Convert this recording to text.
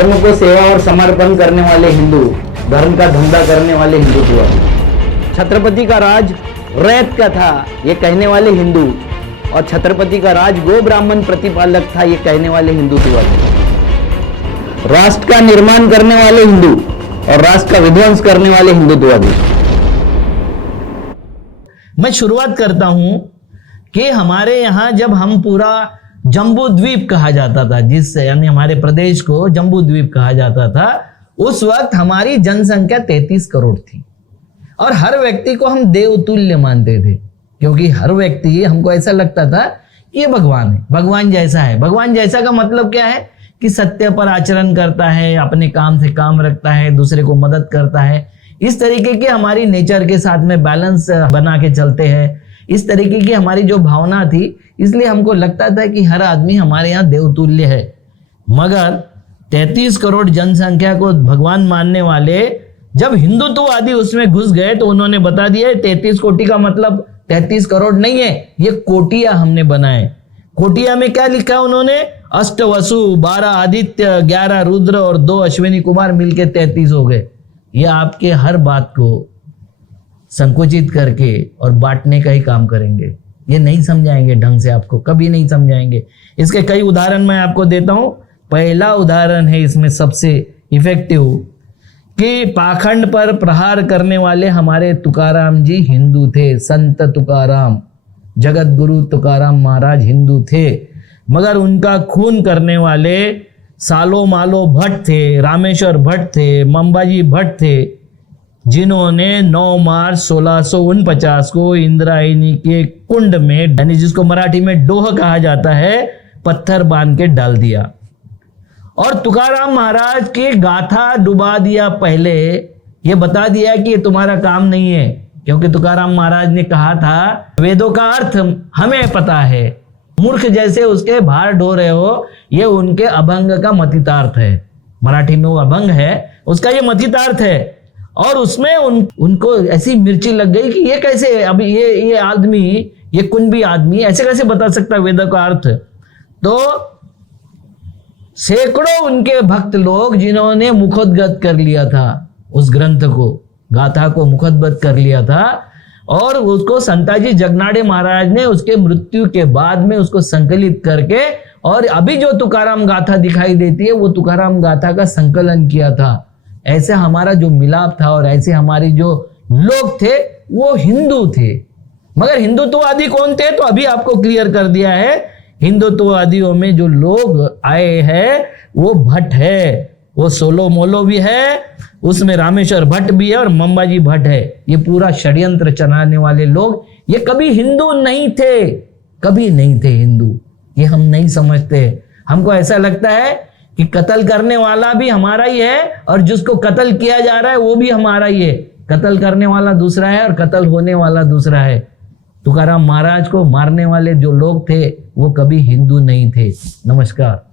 धर्म को सेवा और समर्पण करने वाले हिंदू, धर्म का धंधा करने वाले हिंदुत्व। छत्रपति का राज रैत का था ये कहने वाले हिंदू, और छत्रपति का राज गो ब्राह्मण प्रतिपालक था ये कहने वाले हिंदुत्ववादी। राष्ट्र का निर्माण करने वाले हिंदू और राष्ट्र का विध्वंस करने वाले हिंदुत्ववादी। मैं शुरुआत करता हूं कि हमारे यहां जब हम पूरा जम्बू द्वीप कहा जाता था, जिससे यानी हमारे प्रदेश को जम्बू द्वीप कहा जाता था, उस वक्त हमारी जनसंख्या 33 करोड़ थी और हर व्यक्ति को हम देवतुल्य मानते थे, क्योंकि हर व्यक्ति हमको ऐसा लगता था कि ये भगवान है, भगवान जैसा है। भगवान जैसा का मतलब क्या है कि सत्य पर आचरण करता है, अपने काम से काम रखता है, दूसरे को मदद करता है। इस तरीके की हमारी नेचर के साथ में बैलेंस बना के चलते हैं, इस तरीके की हमारी जो भावना थी, इसलिए हमको लगता था कि हर आदमी हमारे यहाँ देवतुल्य है। मगर 33 करोड़ जनसंख्या को भगवान मानने वाले जब हिंदुत्ववादी उसमें घुस गए तो उन्होंने बता दिया 33 कोटि का मतलब 33 करोड़ नहीं है, ये कोटिया हमने बनाए। कोटिया में क्या लिखा उन्होंने? अष्ट वसु, 12 आदित्य, 11 रुद्र और 2 अश्विनी कुमार मिलके 33 हो गए। ये आपके हर बात को संकुचित करके और बांटने का ही काम करेंगे। ये नहीं समझाएंगे ढंग से, आपको कभी नहीं समझाएंगे। इसके कई उदाहरण मैं आपको देता हूं। पहला उदाहरण है इसमें सबसे इफेक्टिव कि पाखंड पर प्रहार करने वाले हमारे तुकाराम जी हिंदू थे। संत तुकाराम, जगत गुरु तुकाराम महाराज हिंदू थे, मगर उनका खून करने वाले सालो मालो भट्ट थे, रामेश्वर भट्ट थे, मंबाजी भट्ट थे, जिन्होंने 9 मार्च 1649 को इंद्रायणी के कुंड में, यानी जिसको मराठी में डोह कहा जाता है, पत्थर बांध के डाल दिया और तुकाराम महाराज की गाथा डुबा दिया। पहले ये बता दिया कि ये तुम्हारा काम नहीं है, क्योंकि तुकाराम महाराज ने कहा था वेदों का अर्थ हमें पता है, मूर्ख जैसे उसके भार ढो रहे हो। ये उनके अभंग का मथितार्थ है, मराठी में वो अभंग है, उसका ये मथितार्थ है। और उसमें उनको ऐसी मिर्ची लग गई कि ये कैसे, अभी ये आदमी, ये कुंभी आदमी ऐसे कैसे बता सकता वेदों का अर्थ। तो सैकड़ों उनके भक्त लोग जिन्होंने मुखोद्गत कर लिया था, उस ग्रंथ को, गाथा को मुखोद्गत कर लिया था, और उसको संताजी जगनाड़े महाराज ने उसके मृत्यु के बाद में उसको संकलित करके, और अभी जो तुकाराम गाथा दिखाई देती है वो तुकाराम गाथा का संकलन किया था। ऐसे हमारा जो मिलाप था और ऐसे हमारे जो लोग थे वो हिंदू थे। मगर हिंदुत्ववादी कौन थे? तो अभी आपको क्लियर कर दिया है। हिंदुत्ववादियों में जो लोग आए हैं वो भट्ट है, वो सोलो मोलो भी है, उसमें रामेश्वर भट्ट भी है और मंबाजी भट्ट है। ये पूरा षड्यंत्र चलाने वाले लोग ये कभी हिंदू नहीं थे, कभी नहीं थे हिंदू। ये हम नहीं समझते। हमको ऐसा लगता है कि कत्ल करने वाला भी हमारा ही है और जिसको कत्ल किया जा रहा है वो भी हमारा ही है। कत्ल करने वाला दूसरा है और कत्ल होने वाला दूसरा है। तुकाराम महाराज को मारने वाले जो लोग थे वो कभी हिंदू नहीं थे। नमस्कार।